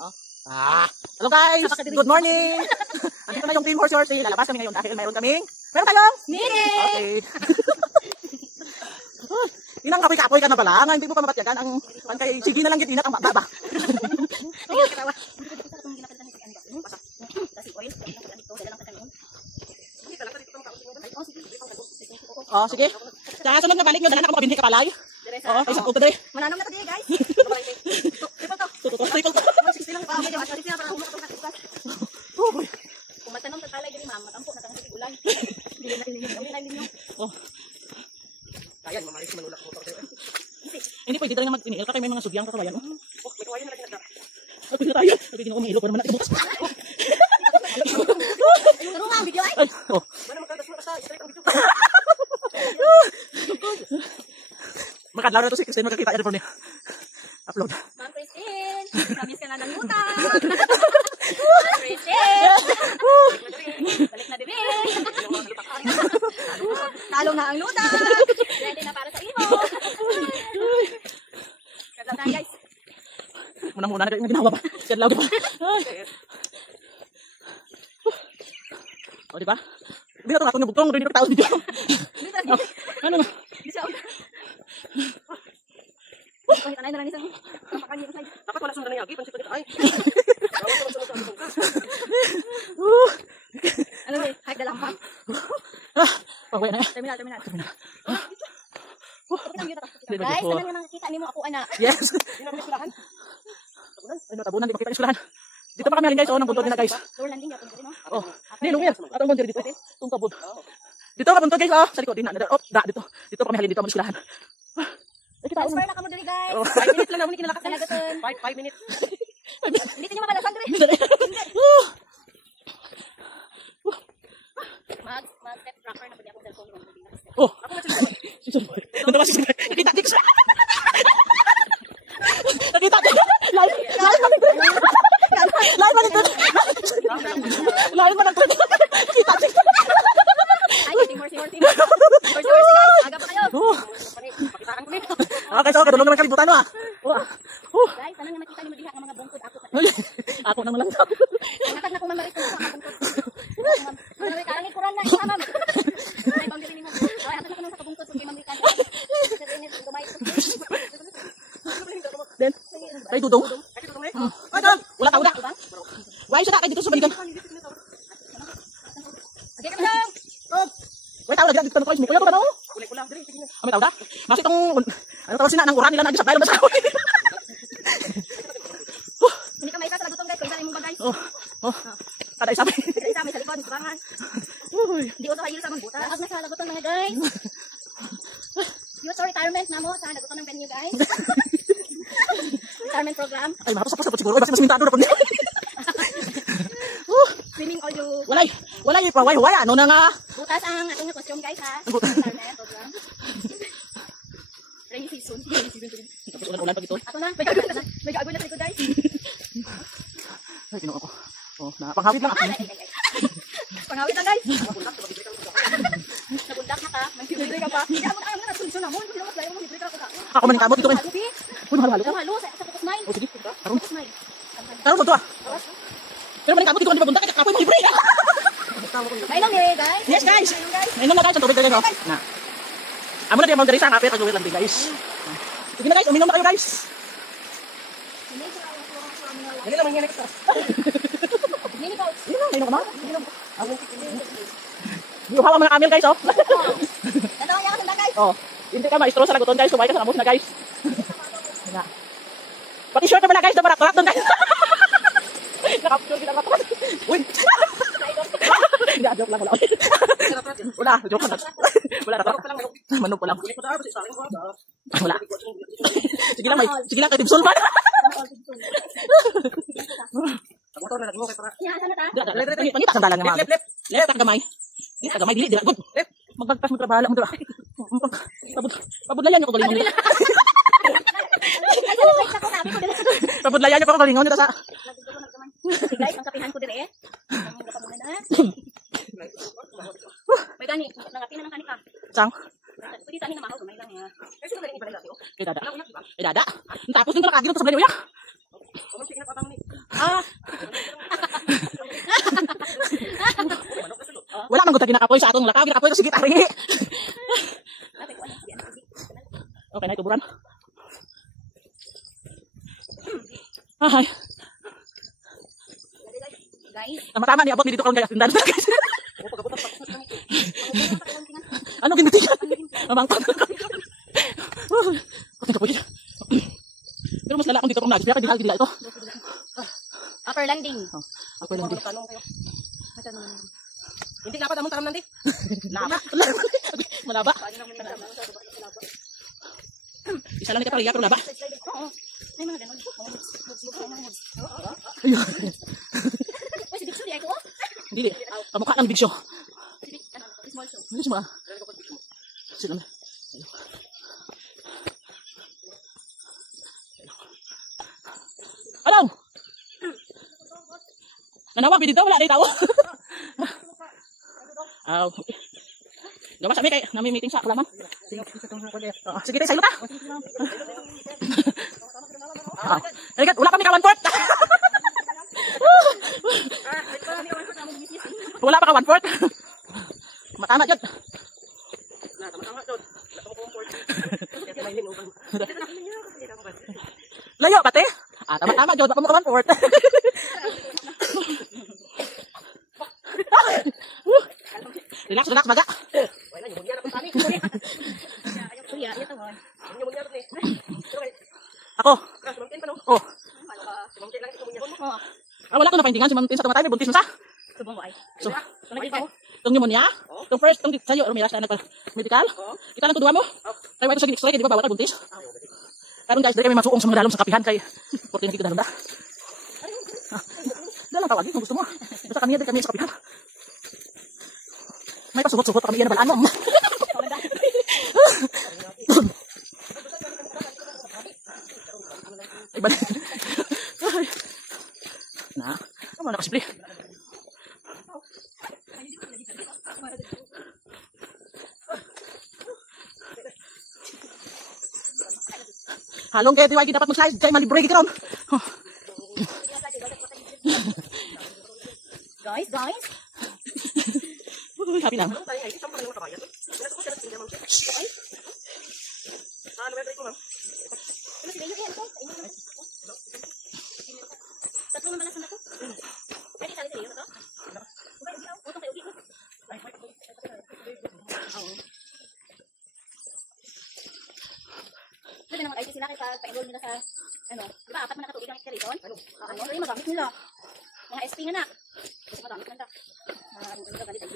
Hello guys! Good morning! Andito na yung Team Horse Horse. Lalabas kami ngayon dahil meron tayong meeting! Okay. Inang kapoy-kapoy ka na pala. Nga hindi mo pa mapatyagan ang kay sige na lang gitinat ang baba. Oh, sige. Sa sunod na balik nyo, dahan ako makabindi ka palay. Oo, ay sakto today. Mananong na today, guys. Kung matanong sa palay, gani ma'am, matampo na tanong sa ulan. Oh. Ayan, mamalis manulak mo. Hindi pwede tayo mag-inil ka kay may mga subyang kakawayan. Oh, may kawayan na lagi nagda. Pwede na tayo. Pwede na umihilo pa naman natin bukas. Ano nga ang video ay? Oh. Makadlaw na to si Christine, magkakita yan po niya. Upload. Ma'am Christine, kamis ka na ng yuta. Ma'am Christine, balik na dibi. Talong na ang luta. Ready na para sa imo. Kadlaw na guys. Muna na ginawa pa. Kadlaw pa. O, diba? Hindi na ito natin yung bugtong. Hindi na taos video. Ano nga? Tanay na lang isang kapakan niya sa Dapat wala siyang nangyagi. Pansit ay. ano ba? Hike na lang pa. Pagwaya na. Terminal. Guys, tanan nga nakita nimo ako ana. Yes. Ay, natabunan. Di makita yung sulahan. Dito pa kami halin guys. O, nang buntod na guys. Door landing yapon dito no. Oh. Hindi, lumir. Atong buntir dito. Itong kabod. Dito ka buntod guys. Oh, sa likod. Oh, dito. Dito pa kami halin dito. Magsulahan. Transfer na kamo diri guys. 5 minutes lang na muna kinalakas. 5 minutes. Hindi niyo mabalasan diri. Mag-step tracker na pwede ako cellphone mo. Oh. Ako na cellphone. Nandun ba si Sinay? Nakita Dix. Nakita Dix. Live man ito. Live man ito. Nakita Dix. Ay, Morsi guys. Aga pa kayo. Pakitaan ko nito. Okay, so kadulong naman kalibutan mo ah. Guys, sana nga makita niyo diha ang mga bungkod ako. Ako nang malang. Nakatag na ko mamaris ko sa bungkod. Ay, karang ikuran na isa ma'am. Ay, boundary ni mo. Ay, ato na ko sa bungkod kung mamrikan. Then, ay dudong. Ay, dong. Wala tao na. Why siya na kay dito sa balikan? Okay, kami lang. Wait, tao na dito na ko mo. Kuya ko tanong. Kulay-kulang diri, sige na. May tao da. Mas itong ano tawag sina nang uran nila na sa bayan sa ako. Hindi ka maisa sa lagutong guys, kung saan imong bagay. Oh. Kada isa. Isa may sa likod, kurangan. Di uso kayo sa mga butas. Laag na sa lagutong mga guys. Youth retirement na mo sa lagutong ng venue guys. Retirement program. Ay, mapasapos na po siguro. Ay, basta masmintado na po niya. Swimming all you. Walay pa way ano na nga. Butas ang atong costume guys ha. Retirement program. Rainy season. Tapos ulan pag ito. Ato na, may gagawin na. May gagawin na sa likod guys. Ay, tinuha ko. Oh, na panghawid lang ako. Pangawit lang guys. Nabundak na ka. May libre ka pa. Hindi ako na nagsunsyon na mo. Hindi mo player mo libre ka pa. Ako man kamot dito man. Kuno halo. Halo sa focus mine. Oh, sige. Karon. Focus mine. Karon sa to ah. Pero man kamot dito man babunta kay kapoy mo libre. May nang guys. Yes guys. Ayun na guys, ang tubig tayo no. Na. Amo na di mo diri sa kape pag lang guys. Sige na guys, uminom na kayo guys. Dali lang mangyari ka. Mini coach. Ayun na. Yung hawa mga camel guys oh. Dalawa niya ka guys. Oh. Hindi ka maestro sa laguton guys, sumay ka sa amos na guys. Na. Pati short na guys, dapat doon guys. Nakapture kita rapat. Uy. Hindi joke lang wala. Wala, joke lang. Wala rapat. Manok pa lang. Wala. Sige lang kay Tibsol ba? Motor na lagi mo kay para. Ya, sana ta. Pangita sa dalan nga mga. Left ta gamay. Dito gamay dili dira. Good. Magbagpas mo trabaho mo dira. Pabudlayan niyo ko galingon nila. Pabudlayan niyo ko galingon nila sa. Guys, ang kapihan ko dire. May gani, nangapi na ng kanika. Sang. Pwede tahin na mahal, may lang ya. Kasi ko galing ibalik dati. Dada. Tapos din pala kagiro sa balay uyak. wala man gud ginakapoy sa atong lakaw, ginakapoy sa gitari. Ate ko ano, yan. Okay na ituburan. Ay, Guys, tama-tama ni abot ni dito karon kay tindahan guys. Ano ginitigan? Mamangkot. Pati ka po dyan. Pero mas lala akong dito kung nagis. Kaya kaya dihal ito. upper landing. Oh, ako lang din. Hindi dapat among taram nanti. Laba. Malaba. Isa lang ito pariya pero laba. Oo. May mga ganun. Ayun. Uy, si Big Show di ako. Hindi. Kamukha ng Big Show. Small show. Ano siya mga? Sila na. Ano? Nanawag dito wala na tao. Aw. Gawa sa mi kay nami-meeting sa Kalaman. Sige tayo saylo ta. Ay, wala kami ka 1/4. Wala pa ka 1/4. Matama jud. Layo pati. Ah, tama-tama jud pa mo ka 1/4. Relax, relax, maga. Kuya, ito mo. Ako. Oh. Oo. Ah, wala ko na paintingan si Ma'am Tin sa tumatay, may buntis na sa. Subong ko ay. So, Nakita mo? tong pneumonia, tong first, tong sa'yo, rumiras na nagpa-medical. Kita lang tuduwa mo. Tayo ito sa ginik-x-ray, di ba, bawal ka buntis. Karon guys, dali kami masuong sa mga dalom sa kapihan kay Porting dito dalom da. Dalang tawagin kung gusto mo. Basta kami kami sa kapihan. May pasugot-sugot pa kami yan na balaan mo. Ay, balik. Na, ano na nakasipli? Halong kaya tiwagi dapat mag-slice. Kaya malibre kita ron. Guys. Uy, happy lang. Ano si Leo yan? Tatlo naman lang sa nato. Pwede sa Leo na to? Utong kayo dito. Sabi naman ID sila kaya pa-enroll nila sa ano, di ba 4 man nakatuig ang expiration? Ano? So yung magamit nila. Mga SP nga na. Kasi magamit man ta. Ano ka valid ID?